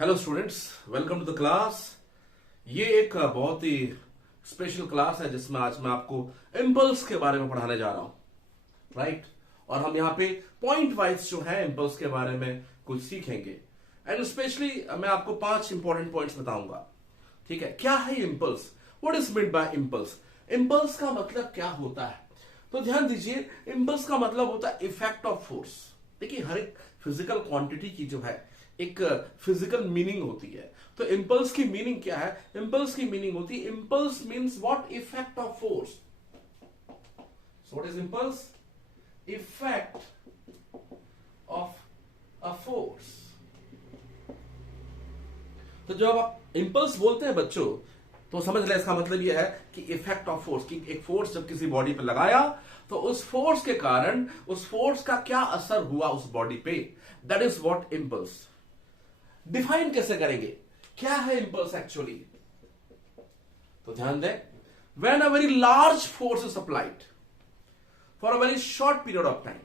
Hello students, welcome to the class. ये एक बहुत ही स्पेशल क्लास है जिसमें आज मैं आपको इम्पल्स के बारे में पढ़ाने जा रहा हूं, राइट। और हम यहाँ पे पॉइंट वाइज जो है इम्पल्स के बारे में कुछ सीखेंगे एंड स्पेशली मैं आपको 5 इंपॉर्टेंट पॉइंट्स बताऊंगा। ठीक है, क्या है impulse, what is mean by impulse, impulse का मतलब क्या होता है। तो ध्यान दीजिए, इम्पल्स का मतलब होता है इफेक्ट ऑफ फोर्स। देखिए, हर एक फिजिकल क्वांटिटी की जो है एक फिजिकल मीनिंग होती है। तो इंपल्स की मीनिंग क्या है? इंपल्स की मीनिंग होती है, impulse means what? Effect of force. So what is impulse? Effect of a force. तो जब आप इंपल्स बोलते हैं बच्चों, तो समझ लें इसका मतलब यह है कि इफेक्ट ऑफ फोर्स, कि एक फोर्स जब किसी बॉडी पे लगाया तो उस फोर्स के कारण उस फोर्स का क्या असर हुआ उस बॉडी पे, that is what impulse. Define कैसे करेंगे, क्या है इंपल्स एक्चुअली? तो ध्यान दें, when a very large force is applied for a very short period of time.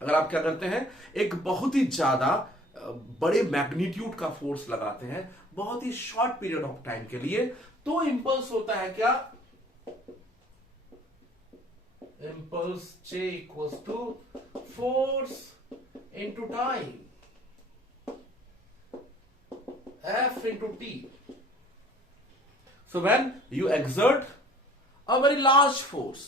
अगर आप क्या करते हैं, एक बहुत ही ज्यादा बड़े मैग्नीट्यूड का फोर्स लगाते हैं बहुत ही शॉर्ट पीरियड ऑफ टाइम के लिए, तो इंपल्स होता है क्या? Impulse J equals to force into time, F into T. So when you exert a very large force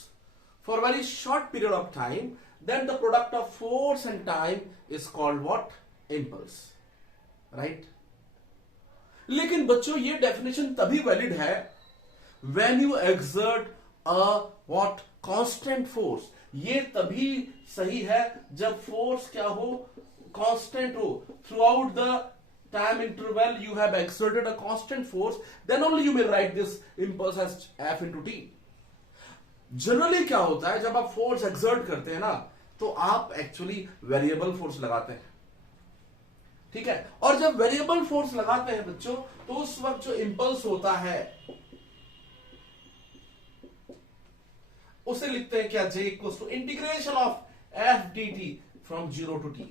for a very short period of time, then the product of force and time is called what? Impulse. Right? लेकिन बच्चों ये definition तभी valid है when you exert a what? Constant force. ये तभी सही है जब फोर्स क्या हो? कांस्टेंट हो। Throughout the time interval you have exerted a constant force, then only you may write this impulse as F into T. Generally क्या होता है, जब आप फोर्स एक्सर्ट करते हैं ना, तो आप एक्चुअली वेरिएबल फोर्स लगाते हैं। ठीक है, और जब वेरिएबल फोर्स लगाते हैं बच्चों, तो उस वक्त जो इंपल्स होता है उसे लिखते हैं क्या? J equals to integration of F dt from 0 to T।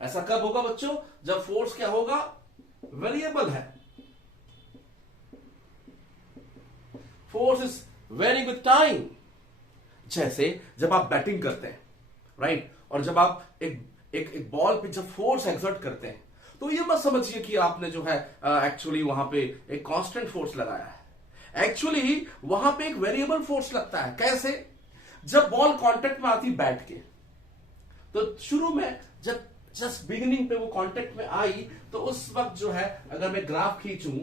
ऐसा कब होगा बच्चों? जब फोर्स क्या होगा? वेरिएबल है। Force is varying with time. जैसे जब आप बैटिंग करते हैं, राइट, और जब आप एक बॉल पे जब फोर्स एक्सर्ट करते हैं, तो ये मत समझिए कि आपने जो है एक्चुअली वहां पे एक कांस्टेंट फोर्स लगाया है। एक्चुअली वहां पे एक वेरिएबल फोर्स लगता है। कैसे? जब बॉल कांटेक्ट में आती बैट के, तो शुरू में जब जस्ट बिगिनिंग पे वो कांटेक्ट में आई, तो उस वक्त जो है, अगर मैं ग्राफ खींचूं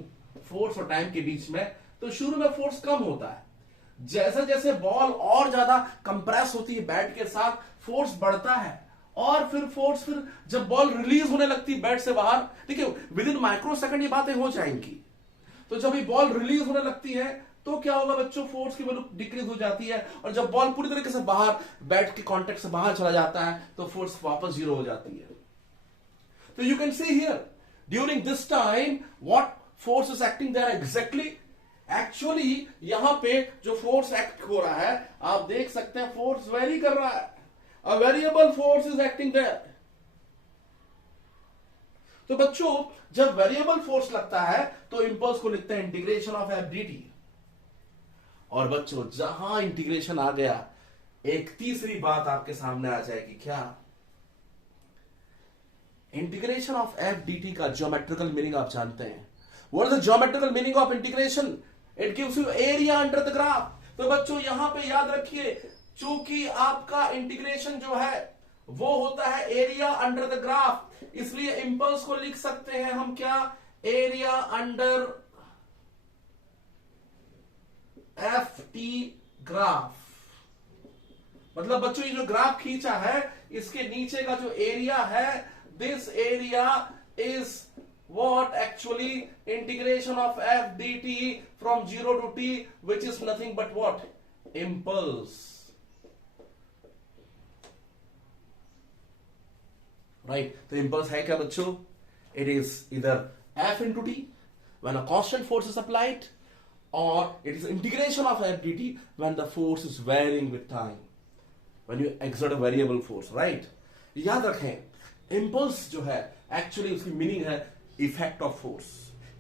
फोर्स और टाइम के बीच में, तो शुरू में फोर्स कम होता है। जैसे जैसे बॉल और ज्यादा कंप्रेस होती है बैट के साथ, फोर्स बढ़ता है, और फिर जब बॉल रिलीज होने लगती है बैट से बाहर, ठीक है, विद इन माइक्रो सेकंड ये बातें हो जाएंगी। तो जब ये बॉल रिलीज होने लगती है, तो क्या होगा बच्चों? फोर्स की वैल्यू डिक्रीज हो जाती है, और जब बॉल पूरी तरीके से बाहर बैट के कांटेक्ट से बाहर चला जाता है, तो फोर्स वापस 0 हो जाती है। So you can see here, during this time, what force is acting there exactly? Actually, यहां पे जो फोर्स एक्ट हो रहा है, आप देख सकते हैं फोर्स वेरी कर रहा है। A variable force is acting there. तो बच्चों, जब वेरिएबल फोर्स लगता है, तो इंपल्स को लिखते हैं इंटीग्रेशन ऑफ F dt। और बच्चों, जहां इंटीग्रेशन आ गया, एक तीसरी बात आपके सामने आ जाएगी। क्या? इंटीग्रेशन ऑफ F dt का ज्योमेट्रिकल मीनिंग आप जानते हैं। What is the geometrical meaning of integration? It gives you area under the graph. तो बच्चों, यहां पे याद रखिए, चूंकि आपका इंटीग्रेशन जो है वो होता है एरिया अंडर द ग्राफ, इसलिए इंपल्स को लिख सकते हैं हम क्या? Area under F T graph. मतलब बच्चों, ये जो ग्राफ खींचा है, इसके नीचे का जो एरिया है, this area is what? Actually integration of F dt from 0 to T, which is nothing but what? Impulse. Right? तो impulse है क्या बच्चों? It is either F into T when a constant force is applied, or it is integration of F dt when the force is varying with time, when you exert a variable force, right? याद रखें, impulse जो है actually उसकी meaning है effect of force.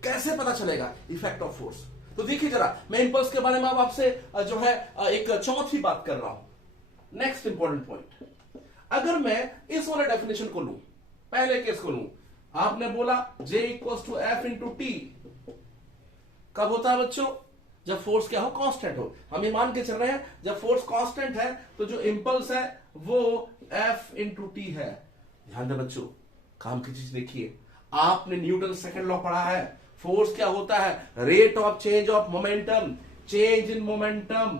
कैसे पता चलेगा effect of force? तो देखिए जरा, मैं इंपल्स के बारे में अब आपसे जो है एक चौथी बात कर रहा हूं। नेक्स्ट इंपॉर्टेंट पॉइंट, अगर मैं इस वाले डेफिनेशन को लूं, पहले केस को लूं, आपने बोला J equals to F into t, कब होता है बच्चों? जब फोर्स क्या हो? कांस्टेंट हो। हम ये मान के चल रहे हैं जब फोर्स कांस्टेंट है तो जो इंपल्स है वो F इंटू टी है। ध्यान दे बच्चों, काम की चीज देखिए, आपने न्यूटन सेकंड लॉ पढ़ा है। फोर्स क्या होता है? Rate of change of momentum, change in momentum,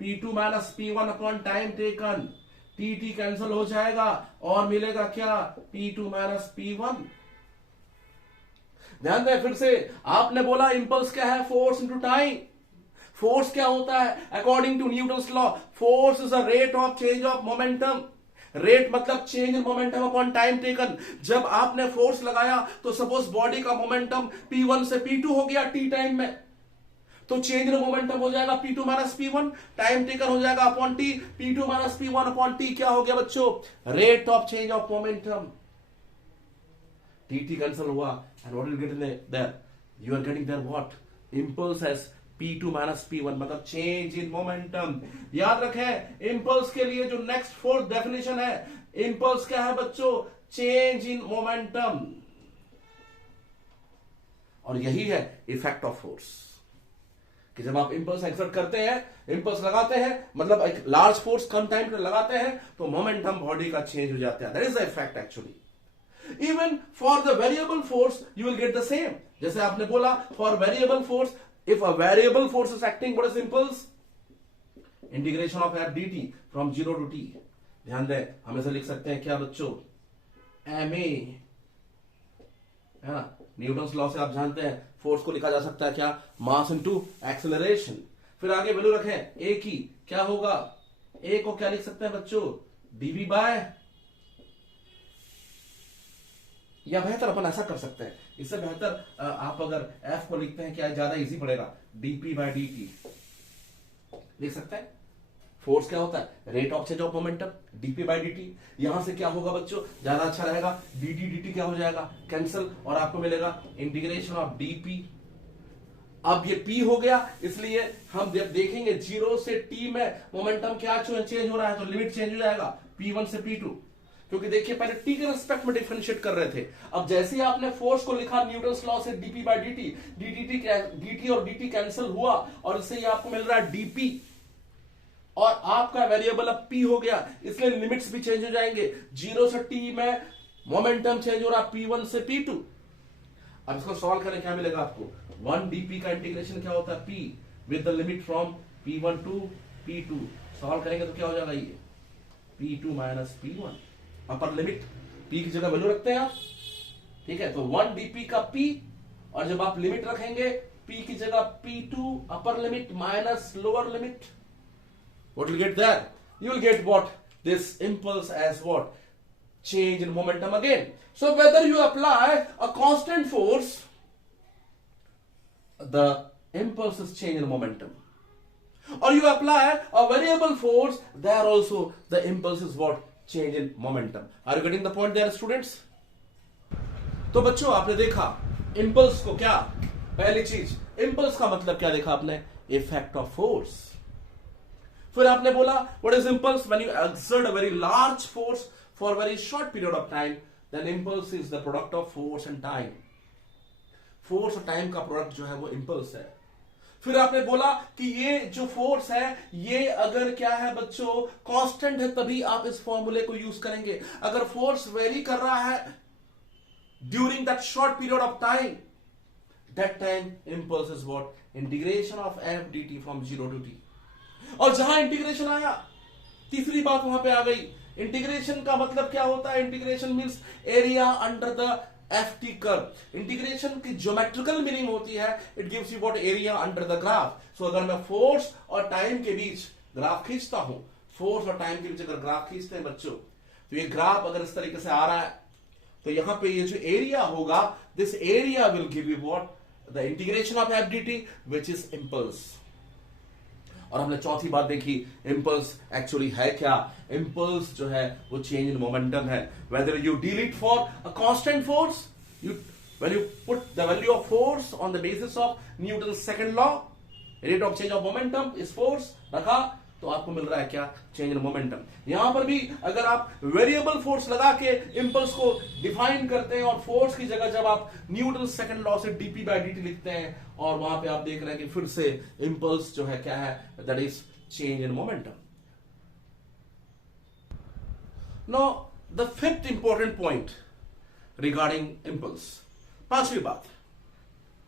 P2 minus P1 upon time taken. T cancel हो जाएगा और मिलेगा क्या? P2 minus P1। ध्यान दें फिर से, आपने बोला इंपल्स क्या है? Force into time. फोर्स क्या होता है? According to Newton's law, force is a rate of change of momentum. Rate मतलब change in momentum upon time taken. जब आपने फोर्स लगाया तो सपोज बॉडी का मोमेंटम P1 से P2 हो गया टी टाइम में, तो चेंज इन मोमेंटम हो जाएगा P2 minus P1, time taken हो जाएगा upon T, P2 minus P1 upon T क्या हो गया बच्चों? Rate of change of momentum. T cancel हुआ and what will get in there? You are getting there what? Impulse as P2 minus P1 मतलब change in momentum. याद रखें, impulse के लिए जो नेक्स्ट फोर्थ डेफिनेशन है, इंपल्स क्या है बच्चों? Change in momentum. और यही है इफेक्ट ऑफ फोर्स, कि जब आप इंपल्स एक्सर्ट करते हैं, इंपल्स लगाते हैं, मतलब एक लार्ज फोर्स कम टाइम पे लगाते हैं, तो मोमेंटम बॉडी का चेंज हो जाता है। That is the effect actually. Even for the variable force you will get the same. जैसे आपने बोला for variable force, if a variable force is acting, what is impulse? Integration of F d t from 0 to t. ध्यान दें, हम ऐसे लिख सकते हैं क्या बच्चों? ma, है ना? न्यूटन्स लॉ से आप जानते हैं फोर्स को लिखा जा सकता है क्या? Mass into acceleration. फिर आगे वैल्यू रखें ए की, क्या होगा? ए को क्या लिख सकते हैं बच्चों? dv बाय, या बेहतर अपन ऐसा कर सकते हैं, इससे बेहतर आप अगर f को लिखते हैं क्या ज्यादा इजी पड़ेगा? dp बाय dt लिख सकते हैं। फोर्स क्या होता है? Rate of change of momentum, dp by dt। यहां से क्या होगा बच्चों? ज्यादा अच्छा रहेगा, dt dt क्या हो जाएगा? कैंसिल, और आपको मिलेगा इंटीग्रेशन ऑफ dp। अब ये p हो गया, इसलिए हम जब देखेंगे 0 से t में मोमेंटम क्या चेंज हो रहा है, तो लिमिट चेंज हो जाएगा p1 से p2, क्योंकि देखिए पहले t के रिस्पेक्ट में डिफरेंशिएट कर रहे थे। अब जैसे ही आपने फोर्स को लिखा न्यूटन्स लॉ से dp बाय dt, dt और dt कैंसिल हुआ और इससे ये आपको मिल रहा है dp, और आपका वेरिएबल अब p हो गया, इसलिए लिमिट्स भी चेंज हो जाएंगे। 0 से t में मोमेंटम चेंज हो रहा P1 से P2। अब इसको सॉल्व करें, क्या मिलेगा आपको? 1 dp का इंटीग्रेशन क्या होता है? p with the limit from P1 to P2। Solve करेंगे तो क्या हो जाएगा? ये P2 minus P1 upper limit, p की जगह वैल्यू रखते हैं आप, ठीक है? तो 1 dp का p, और जब आप लिमिट रखेंगे p की जगह P2 upper limit minus lower limit, what will you get there? You will get what? This impulse as what? Change in momentum again. So whether you apply a constant force, the impulse is change in momentum, or you apply a variable force, there also the impulse is what? Change in momentum. Are you getting the point there, students? तो बच्चों आपने देखा impulse को क्या? पहली चीज, impulse का मतलब क्या देखा आपने? Effect of force. फिर आपने बोला what is impulse? When you exert a very large force for a very short period of time, then impulse is the product of force and time. Force और time का product जो है वो impulse है। फिर आपने बोला कि ये जो फोर्स है ये अगर क्या है बच्चों? कांस्टेंट है, तभी आप इस फॉर्मूले को यूज करेंगे। अगर फोर्स वेरी कर रहा है during that short period of time, that time impulse is what? Integration of F d t from 0 to t। और जहां इंटीग्रेशन आया, तीसरी बात वहां पे आ गई, इंटीग्रेशन का मतलब क्या होता है? Integration means area under the F T curve. Integration की ज्योमेट्रिकल मीनिंग होती है it gives you what? Area under the graph. So अगर मैं फोर्स और टाइम के बीच ग्राफ खींचता हूं, फोर्स और टाइम के बीच अगर ग्राफ खींचते हैं बच्चों, तो ये ग्राफ अगर इस तरीके से आ रहा है, तो यहां पे ये जो एरिया होगा, this area will give you what? The integration of F d T which is impulse. और हमने चौथी बात देखी, इंपल्स एक्चुअली है क्या? इंपल्स जो है वो चेंज इन मोमेंटम है। Whether you deal it for a constant force, you when you put the value of force on the basis of Newton's second law, rate of change of momentum is force रखा, तो आपको मिल रहा है क्या? Change in momentum. यहां पर भी अगर आप वेरिएबल फोर्स लगा के इंपल्स को डिफाइन करते हैं और फोर्स की जगह जब आप न्यूटन सेकंड लॉ से डीपी बाय डीटी लिखते हैं, और वहां पे आप देख रहे हैं कि फिर से इंपल्स जो है क्या है, that is change in momentum. Now the fifth important point regarding impulse, पांचवी बात,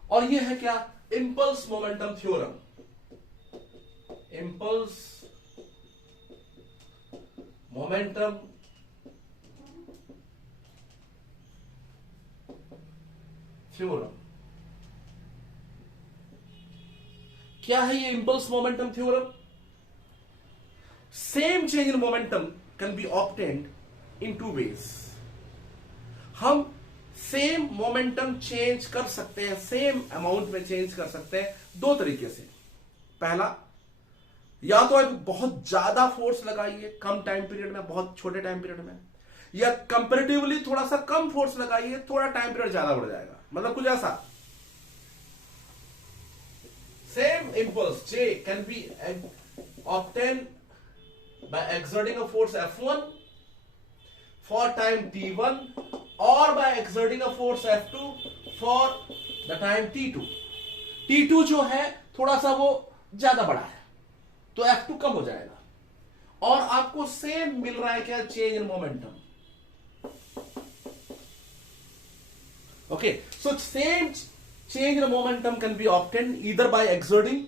और यह है क्या? Impulse momentum theorem. Impulse momentum theorem. क्या है ये impulse momentum theorem? Same change in momentum can be obtained in two ways. हम सेम मोमेंटम चेंज कर सकते हैं, सेम अमाउंट में चेंज कर सकते हैं दो तरीके से। पहला, या तो आप बहुत ज्यादा फोर्स लगाइए कम टाइम पीरियड में, बहुत छोटे टाइम पीरियड में, या कंपैरेटिवली थोड़ा सा कम फोर्स लगाइए, थोड़ा टाइम पीरियड ज्यादा बढ़ जाएगा। मतलब कुछ ऐसा। Same impulse J can be obtained by exerting a force F1 for time T1 or by exerting a force F2 for the time T2। T2 जो है थोड़ा सा वो ज्यादा बड़ा है, तो F2 कम हो जाएगा, और आपको सेम मिल रहा है क्या? Change in momentum. Okay, so same change in momentum can be obtained either by exerting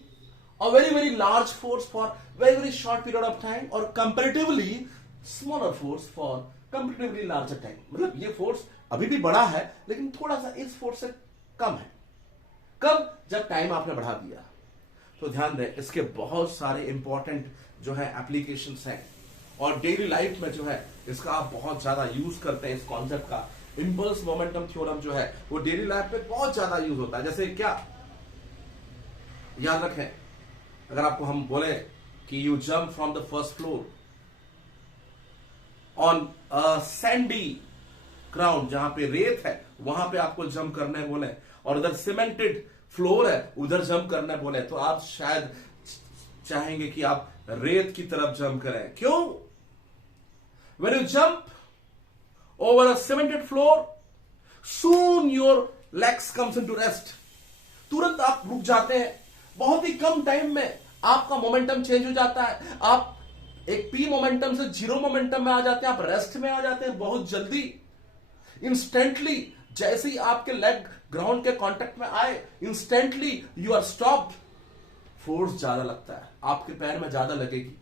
a very very large force for very very short period of time, or comparatively smaller force for comparatively larger time। मतलब ये force अभी भी बड़ा है लेकिन थोड़ा सा इस फोर्स से कम है। कब? जब टाइम आपने बढ़ा दिया। तो ध्यान दें, इसके बहुत सारे इंपॉर्टेंट जो है एप्लीकेशंस हैं, और डेली लाइफ में जो है इसका आप बहुत ज्यादा यूज करते हैं। इस कॉन्सेप्ट का इंपल्स मोमेंटम थ्योरम जो है वो डेली लाइफ में बहुत ज्यादा यूज होता है। जैसे क्या? याद रखें, अगर आपको हम बोले कि you jump from the first floor on Sandy ground, जहां पे रेत है वहां पे आपको जंप करने बोले, और उधर सीमेंटेड फ्लोर है उधर जंप करने बोले, तो आप शायद चाहेंगे कि आप रेत की तरफ जंप करें। क्यों? When you jump over a cemented floor, soon your legs comes into rest। तुरंत आप रुक जाते हैं, बहुत ही कम टाइम में आपका मोमेंटम चेंज हो जाता है। आप एक पी मोमेंटम से जीरो मोमेंटम में आ जाते हैं, आप रेस्ट में आ जाते हैं बहुत जल्दी, इंस्टेंटली। जैसे ही आपके लेग ग्राउंड के कांटेक्ट में आए, instantly you are stopped. Force ज्यादा लगता है, आपके पैर में ज्यादा लगेगी।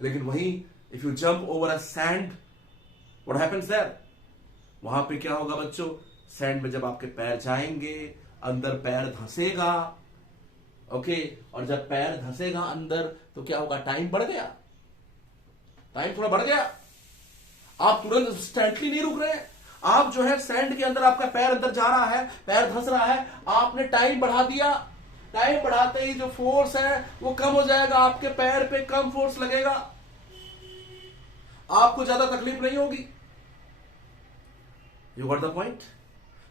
लेकिन वहीं if you jump over a sand, What happens there? वहां पे क्या होगा बच्चों? सैंड में जब आपके पैर जाएंगे, अंदर पैर धंसेगा, ओके, और जब पैर धंसेगा अंदर तो क्या होगा? टाइम बढ़ गया, टाइम थोड़ा बढ़ गया। आप तुरंत इंस्टेंटली नहीं रुक रहे, आप जो है सैंड के अंदर, आपका पैर अंदर जा रहा है, पैर धंस रहा है, आपने टाइम बढ़ा दिया। टाइम बढ़ाते ही जो फोर्स है वो कम हो जाएगा, आपके पैर पे कम फोर्स लगेगा, आपको ज्यादा तकलीफ नहीं होगी। You got the point?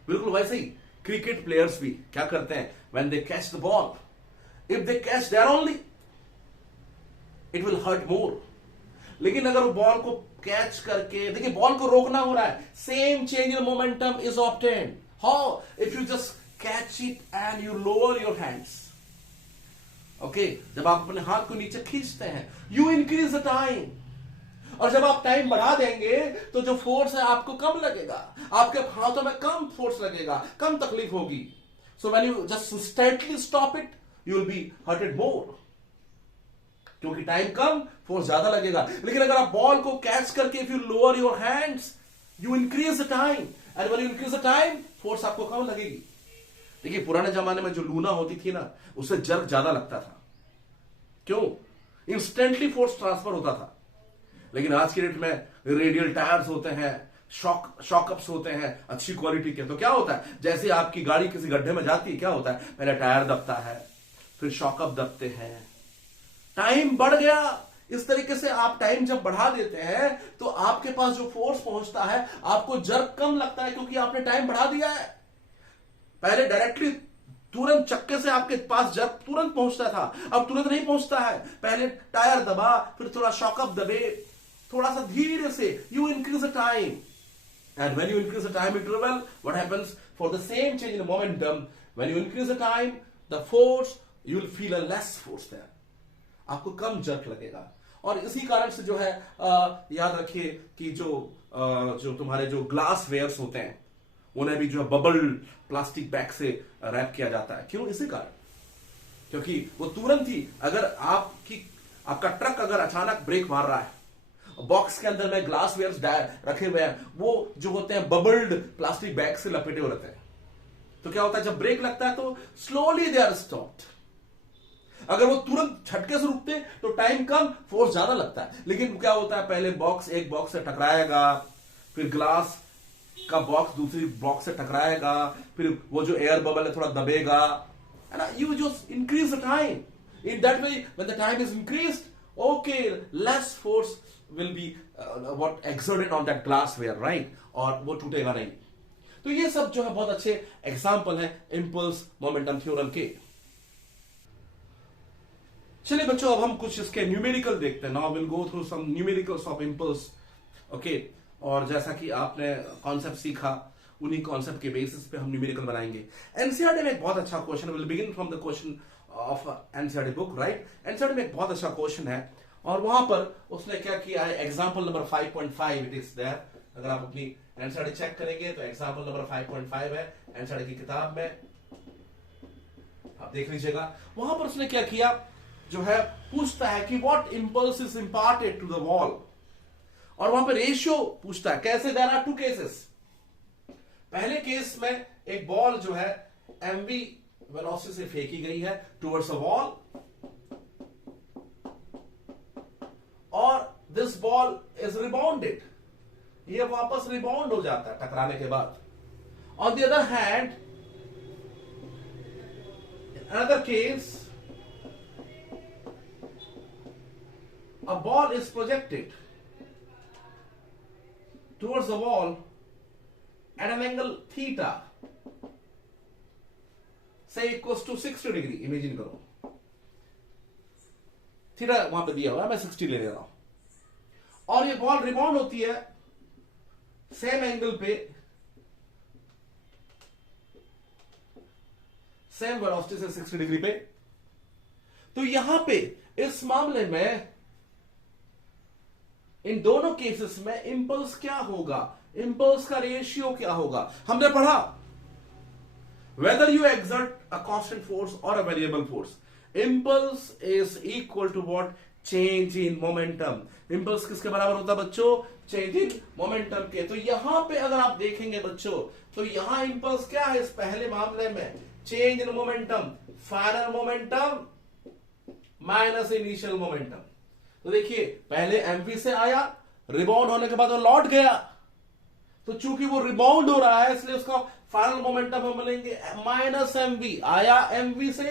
बिल्कुल वैसे ही क्रिकेट प्लेयर्स भी क्या करते हैं? When they catch the ball, if they catch there only, it will hurt more. लेकिन अगर वो बॉल को कैच करके, देखिए बॉल को रोकना हो रहा है, same change in momentum is obtained. How? If you just catch it and you lower your hands, okay, जब आप अपने हाथ को नीचे खींचते हैं, यू इंक्रीज द टाइम, और जब आप टाइम बढ़ा देंगे तो जो फोर्स है आपको कम लगेगा, आपके हाथों में कम फोर्स लगेगा, कम तकलीफ होगी। So when you just instantly stop it, you will be hurted more, क्योंकि टाइम कम, फोर्स ज्यादा लगेगा। लेकिन अगर आप बॉल को कैच करके, if you lower your hands, you increase the time, and when you increase the time, force आपको कम लगेगी। देखिए पुराने जमाने में जो लूना होती थी ना, उससे जर्क ज्यादा लगता था। क्यों? इंस्टेंटली फोर्स ट्रांसफर होता था। लेकिन आज की डेट में रेडियल टायर्स होते हैं, शॉकअप्स होते हैं अच्छी क्वालिटी के, तो क्या होता है? जैसे आपकी गाड़ी किसी गड्ढे में जाती है, क्या होता है? पहले टायर दबता है, फिर शॉकअप दबते हैं, टाइम बढ़ गया। इस तरीके से आप टाइम जब बढ़ा देते हैं तो आपके पास जो फोर्स पहुंचता है, आपको जर्क कम लगता है, क्योंकि आपने टाइम बढ़ा दिया है। पहले डायरेक्टली तुरंत चक्के से आपके पास जब तुरंत पहुंचता था, अब तुरंत नहीं पहुंचता है। पहले टायर दबा, फिर थोड़ा शॉकअप दबे, थोड़ा सा धीरे से you increase the time, and when you increase the time interval, what happens? For the same change in momentum, when you increase the time, the force, you will feel a less force there. आपको कम jerk लगेगा। और इसी कारण से जो है याद रखिए कि जो तुम्हारे जो ग्लास वेयर्स होते हैं उन्हें भी जो है बबल प्लास्टिक बैग से रैप किया जाता है। क्यों? इसी कारण, क्योंकि वो तुरंत ही, अगर आपका ट्रक अगर अचानक ब्रेक मार रहा है, बॉक्स के अंदर में ग्लास वेयर्स रखे हुए हैं, वो जो होते हैं बबल्ड प्लास्टिक बैग से लपेटे हुए रहते हैं, तो क्या होता है जब ब्रेक लगता है तो स्लोली दे आर स्टॉप्ड। अगर वो तुरंत झटके से रुकते तो टाइम कम, फोर्स ज्यादा लगता है। लेकिन क्या होता है, पहले एक बॉक्स से टकराएगा, फिर ग्लास का बॉक्स दूसरी बॉक्स से टकराएगा, फिर वो जो एयर बबल है थोड़ा दबेगा, है ना। You just increase the time in that way. When the time is increased, okay, less force will be what exerted on that glassware, right? और वो टूटेगा नहीं। तो ये सब जो है बहुत अच्छे एग्जाम्पल है इम्पल्स मोमेंटम थ्योरम के। चलिए बच्चों, अब हम कुछ इसके न्यूमेरिकल देखते हैं। Now will go through some numericals of impulse, okay. और जैसा कि आपने कॉन्सेप्ट सीखा, उन्हीं कॉन्सेप्ट के बेसिस पे हम न्यूमेरिकल बनाएंगे। एनसीईआरटी में एक बहुत अच्छा question, will begin from the question of NCERT book, right. NCERT में एक बहुत अच्छा क्वेश्चन है और वहां पर उसने क्या किया है, example number 5.5 it is there. अगर आप अपनी एनसीईआरटी चेक करेंगे तो एग्जाम्पल नंबर 5.5 है एनसीईआरटी की किताब में, आप देख लीजिएगा। वहां पर उसने क्या किया, जो है पूछता है कि what impulse is imparted to the wall, और वहां पर रेशियो पूछता है। कैसे? There are two cases. पहले केस में एक बॉल जो है mv वेलोसिटी से फेंकी गई है टुवर्ड्स अ वॉल, और दिस बॉल इज रिबाउंडेड, ये वापस रिबाउंड हो जाता है टकराने के बाद। On the other hand, another case, a ball is projected towards the wall at an angle theta, say equals to 60 degree. Imagine करो, थीटा वहां पे दिया हुआ है, मैं 60 ले रहा हूं, और ये बॉल रिबाउंड होती है सेम एंगल पे, सेम वेलोसिटी से 60 डिग्री पे। तो यहां पे इस मामले में इन दोनों केसेस में इंपल्स क्या होगा, इंपल्स का रेशियो क्या होगा, हमने पढ़ा। Whether you exert a constant force और a variable force, impulse is equal to what, change in momentum. Impulse किसके बराबर होता है बच्चों? चेंज इन मोमेंटम के। तो यहां पे अगर आप देखेंगे बच्चों, तो यहां इंपल्स क्या है इस पहले मामले में? Change in momentum, final momentum minus initial momentum. तो देखिए, पहले एमवी से आया, रिबाउंड होने के बाद वो लौट गया, तो चूंकि वो रिबाउंड हो रहा है इसलिए उसका फाइनल मोमेंटम हम बोलेंगे माइनस एमवी। आया एमवी से,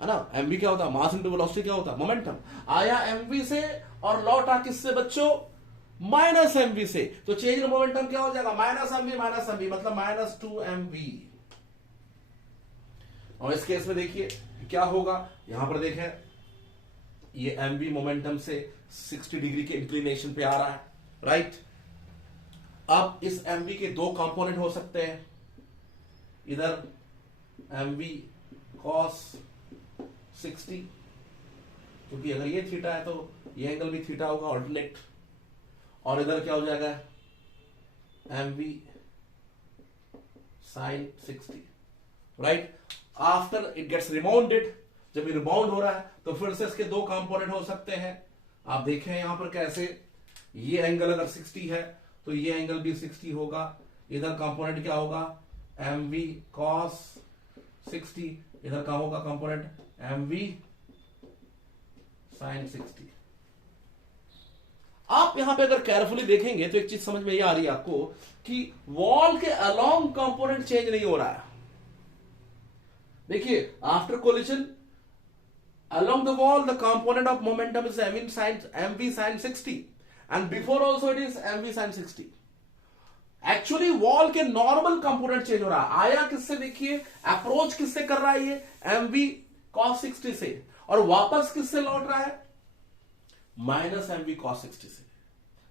है ना, एमवी क्या होता है? मास इनटू वेलोसिटी क्या होता है? मोमेंटम। आया एमवी से और लौटा किससे बच्चों? माइनस एमवी से। तो चेंज इन मोमेंटम क्या हो जाएगा? माइनस एमवी मतलब माइनस 2mv। और इस केस में देखिए क्या होगा, यहां पर देखें, ये mv मोमेंटम से 60 डिग्री के इंक्लिनेशन पे आ रहा है, राइट। अब इस mv के दो कंपोनेंट हो सकते हैं, इधर mv cos 60, क्योंकि अगर ये थीटा है तो ये एंगल भी थीटा होगा, ऑल्टरनेट। और इधर क्या हो जाएगा? mv sin 60, right. After it gets rebounded, जब ये रिबाउंड हो रहा है तो फिर से इसके दो कंपोनेंट हो सकते हैं। आप देखें यहां पर कैसे, ये एंगल अगर 60 है तो ये एंगल भी 60 होगा। इधर कंपोनेंट क्या होगा? mv cos 60, इधर का होगा कंपोनेंट mv sin 60। आप यहां पे अगर केयरफुली देखेंगे तो एक चीज समझ में ये आ रही है आपको कि वॉल के अलोंग कंपोनेंट चेंज नहीं हो रहा है। देखिए, after collision along the wall the component of momentum is mv sin 60, and before also it is mv sin 60, actually wall के नॉर्मल कंपोनेंट चेंज हो रहा है। आया किससे, देखिए अप्रोच किससे कर रहा है, ये mv cos 60 से, और वापस किससे लौट रहा है, माइनस mv cos 60 से।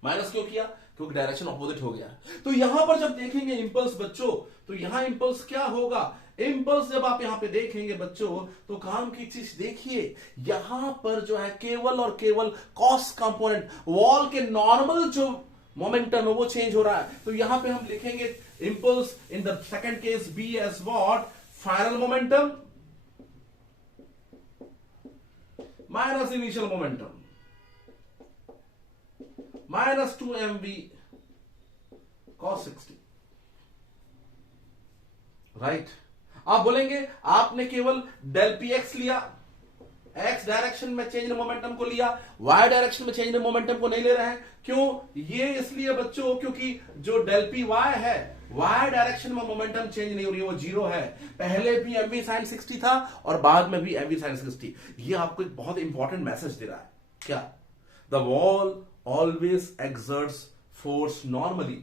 माइनस क्यों किया, क्योंकि डायरेक्शन ऑपोजिट हो गया। तो यहां पर जब देखेंगे इंपल्स बच्चों, तो यहां इंपल्स क्या होगा, इंपल्स जब आप यहां पे देखेंगे बच्चों, तो काम की चीज देखिए, यहां पर जो है केवल और केवल कॉस कंपोनेंट, वॉल के नॉर्मल जो मोमेंटम है वो चेंज हो रहा है। तो यहां पे हम लिखेंगे impulse in the second case be as what, final momentum minus initial momentum minus 2mv cos 60, right. आप बोलेंगे आपने केवल डेल पी एक्स लिया, एक्स डायरेक्शन में चेंज इन मोमेंटम को लिया, वाई डायरेक्शन में चेंज इन मोमेंटम को नहीं ले रहे हैं। क्यों, ये इसलिए बच्चों क्योंकि जो डेल पी वाई है, वाई डायरेक्शन में मोमेंटम चेंज नहीं हो रही है, वो जीरो है। पहले भी mv sin 60 था और बाद में भी mv sin 60। ये आपको एक बहुत इंपॉर्टेंट मैसेज दे रहा है, क्या, the wall always exerts force normally.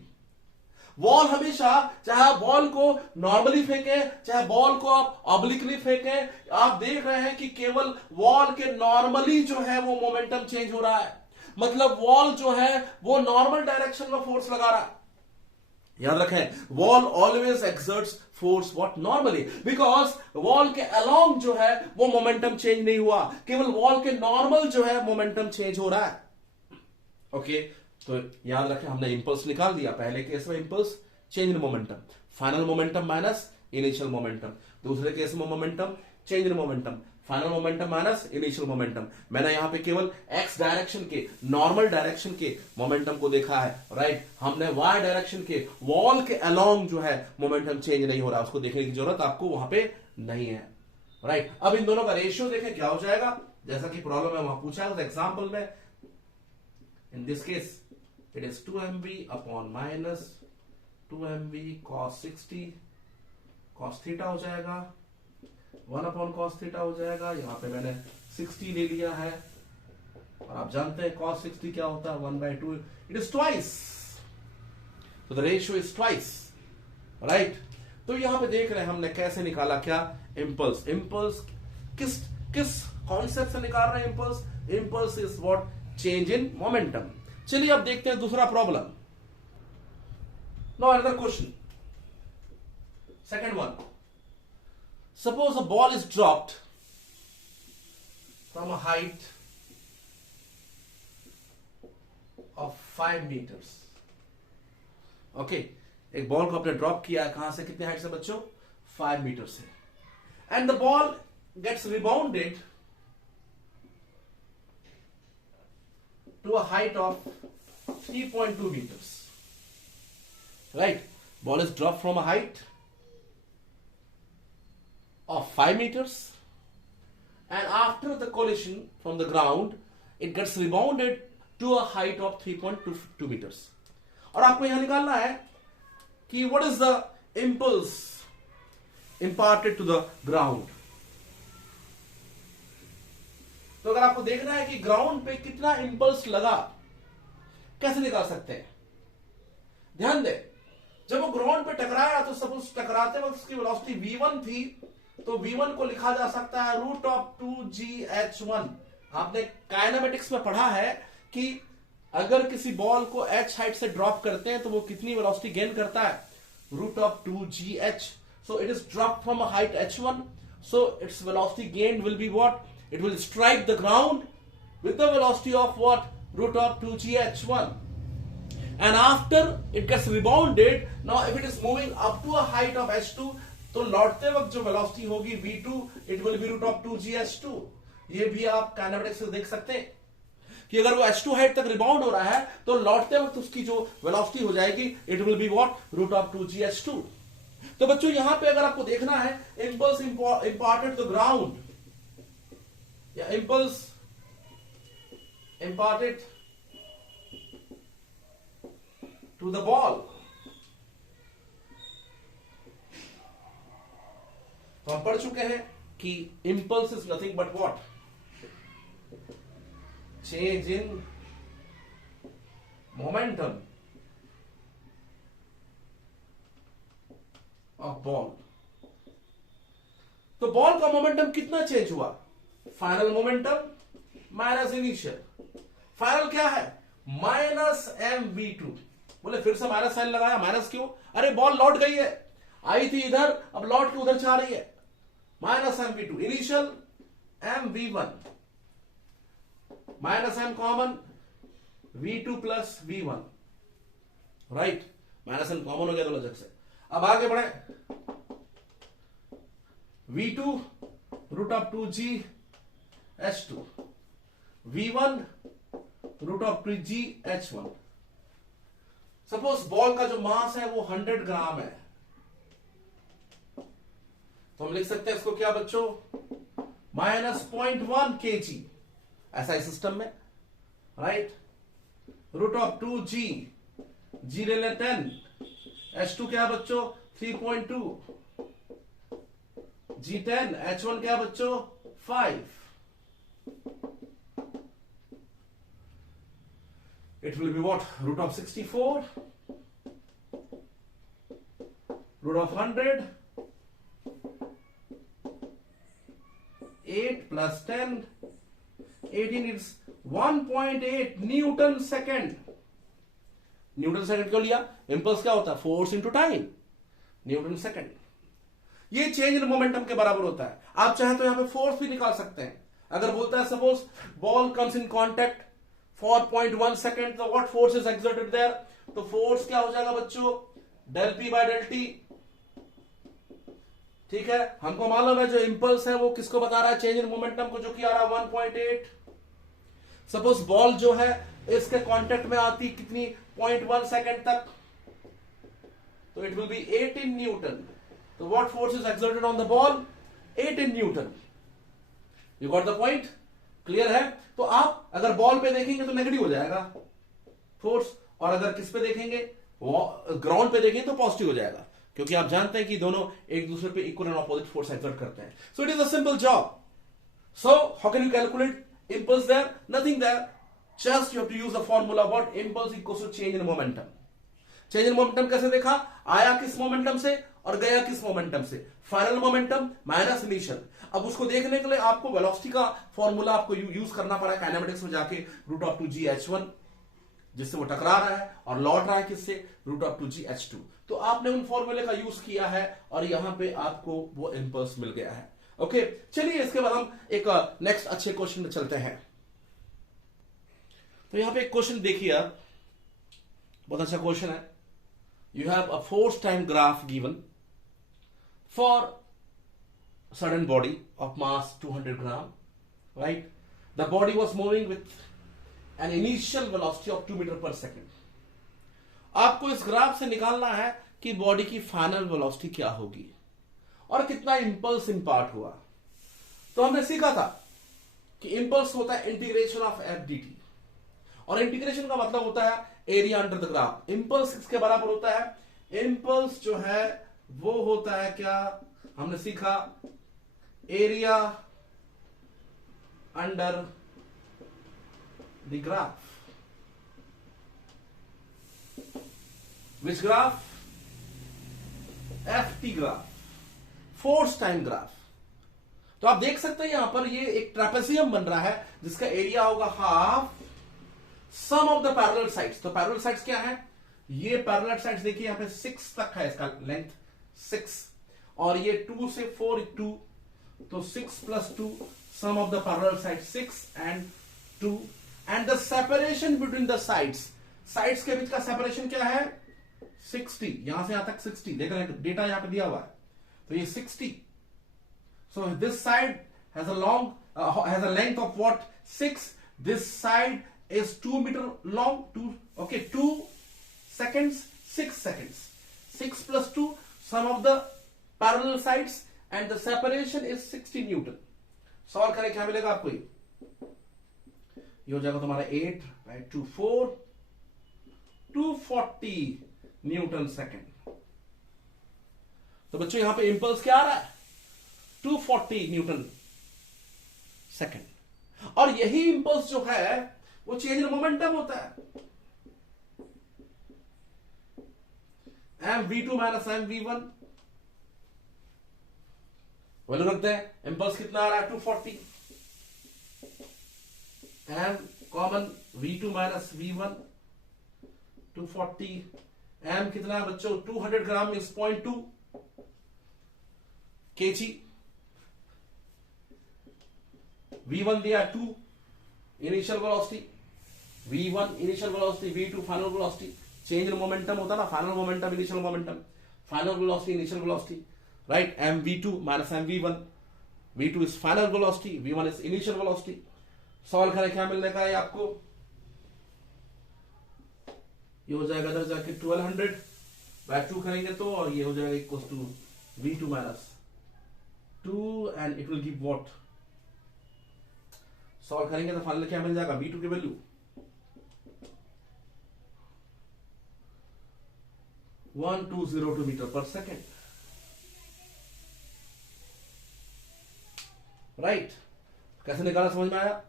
Ball हमेशा, चाहे आप बॉल को नॉर्मली फेंकें, चाहे बॉल को आप ऑब्लिकली फेंकें, आप देख रहे हैं कि केवल वॉल के नॉर्मली जो है वो मोमेंटम चेंज हो रहा है। मतलब वॉल जो है वो नॉर्मल डायरेक्शन में फोर्स लगा रहा है। याद रखें, wall always exerts force what normally, because wall के अलोंग जो है वो मोमेंटम चेंज नहीं हुआ, केवल वॉल के नॉर्मल जो है मोमेंटम चेंज हो रहा है। ओके, तो याद रखें हमने इंपल्स निकाल दिया। पहले केस में impulse change in momentum, final momentum minus initial momentum. दूसरे केस में momentum change in momentum, final momentum minus initial momentum. मैंने यहां पे केवल एक्स डायरेक्शन के, नॉर्मल डायरेक्शन के मोमेंटम को देखा है, राइट। हमने वाई डायरेक्शन के, वॉल के अलोंग जो है मोमेंटम चेंज नहीं हो रहा, उसको देखने की जरूरत आपको वहां पे नहीं है, राइट। अब इन दोनों का रेशियो देखें क्या हो जाएगा, जैसा कि प्रॉब्लम है वहां पूछा है उस एग्जाम्पल में। In this case, it is 2mv upon minus 2mv cos 60 cos theta हो जाएगा, 1 upon cos थीटा हो जाएगा। यहां पे मैंने 60 ले लिया है, और आप जानते हैं cos 60 क्या होता है, 1/2, it is twice, so the ratio is twice, right। तो यहां पे देख रहे हैं हमने कैसे निकाला, क्या, इंपल्स। इंपल्स किस कॉन्सेप्ट से निकाल रहे हैं impulse, impulse is what, change in momentum. चलिए अब देखते हैं दूसरा problem. Now another question, second one. Suppose a ball is dropped from a height of 5 meters। Okay, एक बॉल को आपने ड्रॉप किया है, कहां से, कितने हाइट से बच्चों, 5 मीटर से, and the ball gets rebounded to a height of 3.2 meters, right। Ball is dropped from a height of 5 meters, and after the collision from the ground it gets rebounded to a height of 3.2 meters। और आपको यहां निकालना है कि what is the impulse imparted to the ground। तो अगर आपको देखना है कि ग्राउंड पे कितना इंपल्स लगा, कैसे निकाल सकते हैं, ध्यान दें, जब वो ग्राउंड पे टकराया तो सपोज टकराते वक्त उसकी वेलोसिटी v1 थी, तो v1 को लिखा जा सकता है √2gh1। आपने काइनेमेटिक्स में पढ़ा है कि अगर किसी बॉल को h हाइट से ड्रॉप करते हैं तो वो कितनी वेलोसिटी गेन करता है, √2gh। So it is drop from a height h1, so its velocity gain will be what, it will strike the ground with the velocity of what, √2gh1, and after it gets rebounded, now if it is moving up to a height of h2, तो लौटते वक्त जो velocity होगी v2, it will be √2gh2। ये भी आप kinematics से देख सकते हैं कि अगर वो h2 हाइट तक रिबाउंड हो रहा है तो लौटते वक्त उसकी जो वेलोसिटी हो जाएगी, it will be what, √2gh2। तो बच्चों यहां पे अगर आपको देखना है, impulse imparted to the ground, या impulse imparted to the ball, तो हम पढ़ चुके हैं कि impulse is nothing but what, change in momentum of ball. तो बॉल का मोमेंटम कितना चेंज हुआ? Final momentum minus initial. Final क्या है? Minus mv2। बोले फिर से माइनस साइन लगाया, माइनस क्यों? अरे बॉल लौट गई है, आई थी इधर, अब लौट के उधर जा रही है। Minus mv2 initial mv1 minus m common v2 plus v1, right. Minus m common हो गया दोनों जगह से। अब आगे बढ़े, v2 root of 2g h2, v1 root of 2g h1। Suppose ball का जो मास है वो 100 ग्राम है, तो हम लिख सकते हैं इसको क्या बच्चों? माइनस 0.1 kg, ऐसा ही सिस्टम में, right. Root of 2g, g ले लें 10, h2 क्या बच्चों? 3.2, g10, h1 क्या बच्चों? 5। It will be what? Root of 64, root of 100, 8 plus 10, 18 is 1.8 Newton second. Newton second क्यों लिया? इंपल्स क्या होता है? Force into time, Newton second. ये चेंज इन मोमेंटम के बराबर होता है। आप चाहे तो यहां पे फोर्स भी निकाल सकते हैं। अगर बोलता है suppose ball comes in contact for 0.1 second, तो what force is exerted there? तो फोर्स क्या हो जाएगा बच्चों? del p by del t। ठीक है, हमको मालूम है जो इंपल्स है वो किसको बता रहा है? चेंज इन मोमेंटम को, जो कि आ रहा है 1.8। सपोज बॉल जो है इसके कांटेक्ट में आती कितनी? 0.1 सेकेंड तक, तो इट विल बी 18 न्यूटन। तो what force is exerted on the ball? 18 Newton. You got the point? Clear है? तो आप अगर बॉल पे देखेंगे तो नेगेटिव हो जाएगा फोर्स, और अगर किस पे देखेंगे? ग्राउंड पे देखेंगे तो पॉजिटिव हो जाएगा, क्योंकि आप जानते हैं कि दोनों एक दूसरे पे equal and opposite force exert करते हैं। So it is a simple job. So how can you calculate impulse there? Nothing there. Just you have to use the formula what? Impulse equals to change in momentum. Change in momentum कैसे देखा? आया किस momentum से और गया किस momentum से? Final momentum minus initial. अब उसको देखने के लिए आपको वेलोसिटी का फॉर्मूला आपको यूज करना पड़ा काइनेमेटिक्स में जाके, रूट ऑफ 2g h1, जिससे वो टकरा रहा है और लौट रहा है किससे? Root of 2g h2। तो आपने उन फॉर्मूले का यूज किया है और यहां पे आपको वो इंपल्स मिल गया है। ओके, चलिए इसके बाद हम एक नेक्स्ट अच्छे क्वेश्चन में चलते हैं। तो यहां पे एक क्वेश्चन देखिए आप, बहुत अच्छा क्वेश्चन है। You have a force time graph given for certain body of mass 200 gram, right? The body was moving with an initial velocity of 2 meter per second. आपको इस ग्राफ से निकालना है कि बॉडी की फाइनल वेलोसिटी क्या होगी और कितना इंपल्स इंपार्ट हुआ। तो हमने सीखा था कि इंपल्स होता है integration of F d T, और इंटीग्रेशन का मतलब होता है area under the graph. Impulse किसके बराबर होता है? इंपल्स जो है वो होता है क्या? हमने सीखा area under the graph. Which graph? F T graph, force time graph. तो आप देख सकते हैं यहां पर ये एक ट्रेपेजियम बन रहा है जिसका एरिया होगा half sum of the parallel sides. तो पैरेलल साइड्स क्या है? ये पैरेलल साइड्स देखिए यहां पे 6 तक है, इसका लेंथ 6, और ये 2 से 4 2, तो 6 + 2 sum of the parallel side 6 and 2, and the separation between the sides, sides के बीच का सेपरेशन क्या है? 60। यहां से यहां तक 60, देख रहे हैं डेटा यहां पे दिया हुआ है, तो ये 60। So this side has a length of what? 6. This side is 2 meter long. 2 seconds, 6 seconds. 6 + 2, sum of the parallel sides, and the separation is 60 Newton. Solve करें क्या मिलेगा आपको? ये हो जाएगा तुम्हारा 8 by 2 4, 240 न्यूटन सेकेंड। तो बच्चों यहां पे इंपल्स क्या आ रहा है? 240 न्यूटन सेकेंड। और यही इंपल्स जो है वो चेंज इन मोमेंटम होता है। mv2 - mv1 वैल्यू रखते हैं, इंपल्स कितना आ रहा है 240, M common V2 minus V1 240, M कितना है बच्चों 200 ग्राम मीन्स 0.2 kg, V1 दिया 2 initial velocity, V1 initial velocity, V2 final velocity, change in momentum होता ना, final momentum initial momentum, final velocity initial velocity, right, m V2 minus m V1, V2 is final velocity, V1 is initial velocity. Solve करें क्या मिलने का है आपको, ये हो जाएगा इधर जाके 1200 बाय 2 करेंगे तो, और ये हो जाएगा इक्वल टू V2 माइनस 2 and it will give what, solve करेंगे तो फाइनल क्या मिल जाएगा, V2 की value 1202 metre per second, right. कैसे निकाला समझ में आया,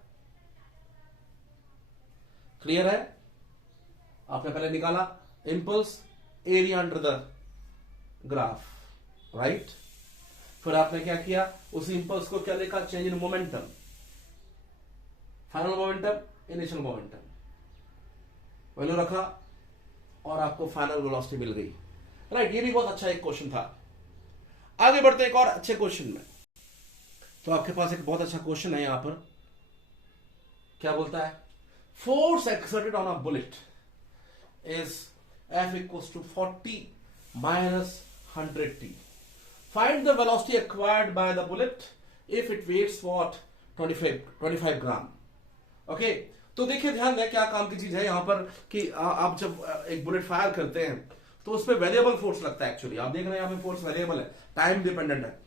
क्लियर है। आपने पहले निकाला impulse area under the graph, right, फिर आपने क्या किया, उस इंपल्स को क्या लिखा, change in momentum, final momentum initial momentum, value रखा और आपको फाइनल वेलोसिटी मिल गई, राइट। ये भी बहुत अच्छा एक क्वेश्चन था। आगे बढ़ते एक और अच्छे क्वेश्चन में। तो आपके पास एक बहुत अच्छा क्वेश्चन है यहां पर, क्या बोलता है, force exerted on a bullet is F equals to 40 minus 100t. Find the velocity acquired by the bullet if it weighs what 25 gram. Okay, तो देखिए ध्यान दें क्या काम की चीज है यहां पर कि आप जब एक बुलेट फायर करते हैं तो उस पर वेरिएबल फोर्स लगता है। एक्चुअली आप देख रहे हैं यहां पे फोर्स वेरिएबल है, टाइम डिपेंडेंट है,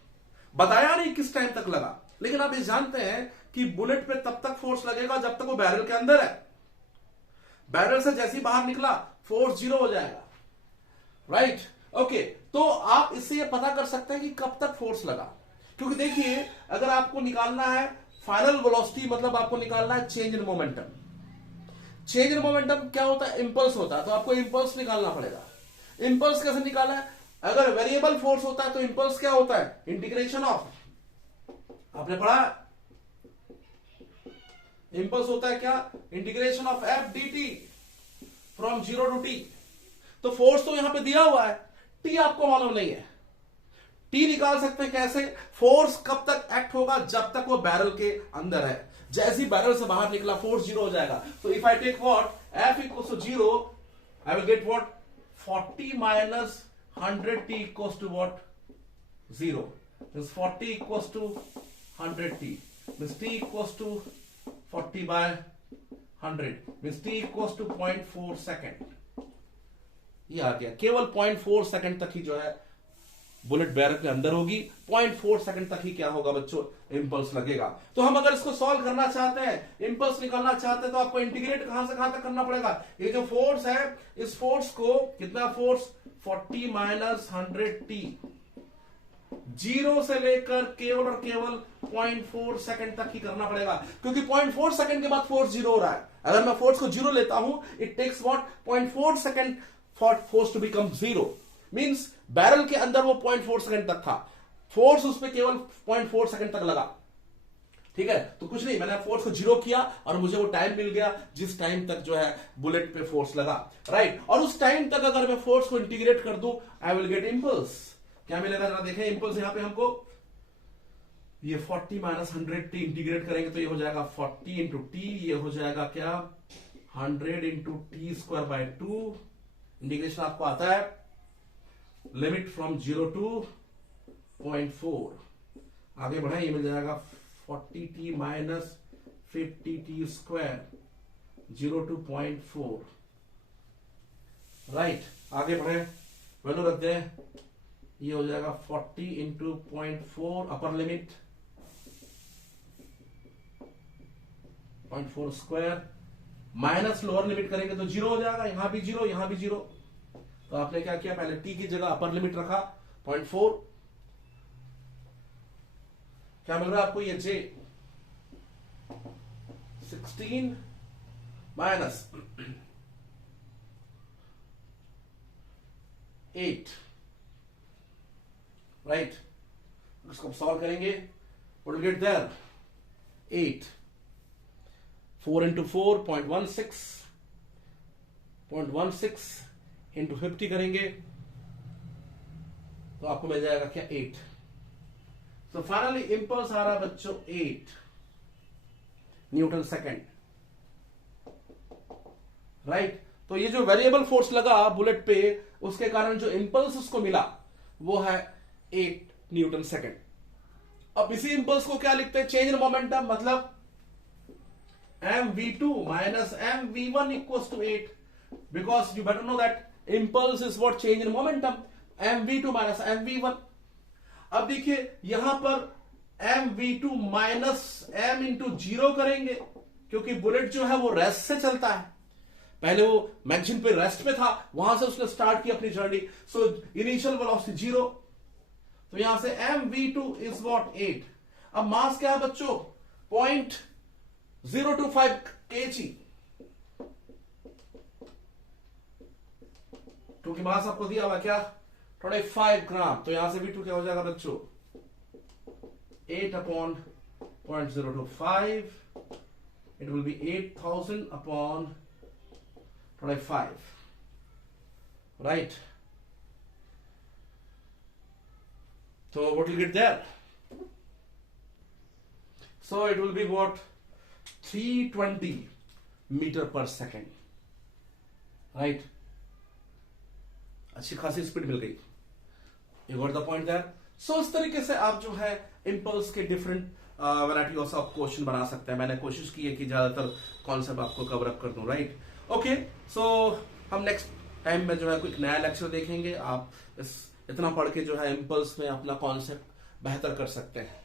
बताया नहीं किस टाइम तक लगा, लेकिन आप ये जानते हैं कि बुलेट पे तब तक फोर्स लगेगा जब तक वो बैरल के अंदर है, बैरल से जैसे ही बाहर निकला फोर्स 0 हो जाएगा, राइट। ओके, तो आप इससे ये पता कर सकते हैं कि कब तक फोर्स लगा, क्योंकि देखिए अगर आपको निकालना है फाइनल वेलोसिटी, मतलब आपको निकालना है change in momentum. Change in momentum क्या होता है, इंपल्स होता है, तो आपको इंपल्स निकालना पड़ेगा। इंपल्स कैसे निकाला है, अगर वेरिएबल फोर्स होता है तो इंपल्स क्या होता है, इंटीग्रेशन ऑफ, आपने पढ़ा इंपल्स होता है क्या, integration of F d t from 0 to t। तो फोर्स तो यहां पे दिया हुआ है, t आपको मालूम नहीं है, t निकाल सकते हैं कैसे, फोर्स कब तक एक्ट होगा, जब तक वो बैरल के अंदर है, जैसे ही बैरल से बाहर निकला फोर्स 0 हो जाएगा। तो if I take what F equals to 0 I will get what 40 minus 100t equals to what 0, means 40 equals to 100t, means t equals to 40 by 100 means t equals to 0.4 second. ये आ गया, केवल 0.4 second तक ही जो है bullet barrel के अंदर होगी, 0.4 सेकेंड तक ही क्या होगा बच्चों, इंपल्स लगेगा। तो हम अगर इसको सॉल्व करना चाहते हैं, इंपल्स निकालना चाहते हैं, तो आपको इंटीग्रेट कहां से कहां तक करना पड़ेगा, ये जो फोर्स है इस फोर्स को, कितना फोर्स 40 माइनस 100t, 0 से लेकर केवल और केवल 0.4 सेकंड तक ही करना पड़ेगा, क्योंकि 0.4 सेकंड के बाद फोर्स 0 हो रहा है। अगर मैं फोर्स को 0 लेता हूं, it takes what 0.4 second for force to become 0, means barrel के अंदर वो 0.4 सेकंड तक था, फोर्स उस पर केवल 0.4 सेकंड तक लगा, ठीक है। तो कुछ नहीं, मैंने फोर्स को 0 किया और मुझे वो टाइम मिल गया जिस टाइम तक जो है बुलेट पे फोर्स लगा, राइट। और उस टाइम तक अगर मैं फोर्स को इंटीग्रेट कर दूं, आई विल गेट इंपल्स। क्या मिलेगा जरा देखें, इंपल्स यहां पे हमको ये 40 माइनस 100t इंटीग्रेट करेंगे तो ये हो जाएगा 40 इंटू टी, ये हो जाएगा क्या 100 into T square by 2, integration आपको आता है, लिमिट फ्रॉम 0 टू 0.4, आगे बढ़े, ये मिल जाएगा 40t minus 50t square 0 to 0.4, right. आगे बढ़े, वैल्यू रख दें, ये हो जाएगा 40 into 0.4 upper limit 0.4 square, minus lower limit करेंगे तो 0 हो जाएगा, यहां भी 0 यहां भी 0। तो आपने क्या किया, पहले t की जगह अपर लिमिट रखा 0.4, क्या मिल रहा है आपको, ये j 16 माइनस 8, राइट। इसको सॉल्व करेंगे, what will get there? 8. 4 into 4, 0.16 into 50 करेंगे तो आपको मिल जाएगा क्या? 8. So finally impulse आ रहा बच्चों 8 न्यूटन सेकेंड, राइट। तो ये जो वेरिएबल फोर्स लगा बुलेट पे, उसके कारण जो इंपल्स उसको मिला वो है 8 न्यूटन सेकेंड। अब इसी इंपल्स को क्या लिखते हैं? चेंज इन मोमेंटम, मतलब mv2 minus mv1 equals to 8, because you better know that impulse is what change in momentum, mv2 minus mv1। अब देखिए यहां पर mv2 माइनस m इंटू 0 करेंगे, क्योंकि बुलेट जो है वो रेस्ट से चलता है, पहले वो मैगजीन पे रेस्ट में था, वहां से उसने स्टार्ट की अपनी जर्नी, सो इनिशियल वेलोसिटी 0, तो यहां से mv2 इज व्हाट 8। अब मास क्या है बच्चों? 0.025 kg, क्योंकि मास आपको दिया हुआ क्या? 25 ग्राम। तो यहां से v2 क्या हो जाएगा बच्चों? 8 upon 0.025, it will be 8000 upon 25, right? So what will get there? So it will be what? 320 meter per second, right? अच्छी खासी स्पीड मिल गई। You got the point there? So इस तरीके से आप जो है इंपल्स के डिफरेंट वैरायटी ऑफ क्वेश्चन बना सकते हैं। मैंने कोशिश की है कि ज्यादातर कॉन्सेप्ट आपको कवर अप कर दूं, राइट? ओके, सो हम नेक्स्ट टाइम में जो है कोई नया लेक्चर देखेंगे। आप इतना पढ़ के जो है इंपल्स में अपना कॉन्सेप्ट बेहतर कर सकते हैं।